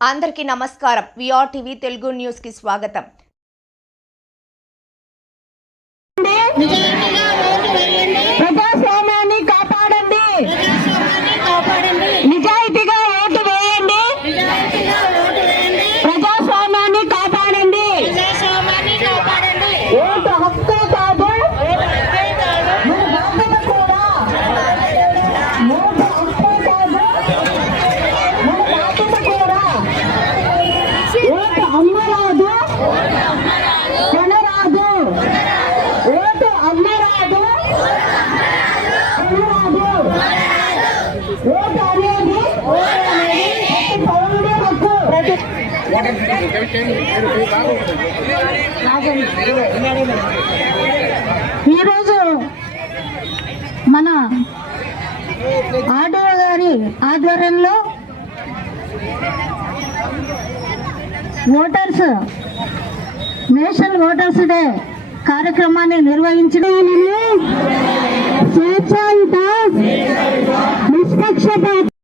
అందరికీ నమస్కారం. VR TV Telugu న్యూస్కి స్వాగతం ప్రజాస్వామ్యాన్ని కాపాడండి నిజాయితీగా ఓటు వేయండి ప్రజాస్వామ్యాన్ని కాపాడండి ఓటు హక్కు కాదు మన బాధ్యత కూడా ఓటు హక్కు కాదు మన బాధ్యత కూడా ఓటు అమ్మరాదు కొనరాదు. ఓటు అమ్మరాదు. కొనరాదు. ఓటు అనేది హక్కు. ఈరోజు మన ఆటో గారి ఆధ్వర్యంలో ఓటర్స్ నేషనల్ ఓటర్స్ డే కార్యక్రమాన్ని నిర్వహించడం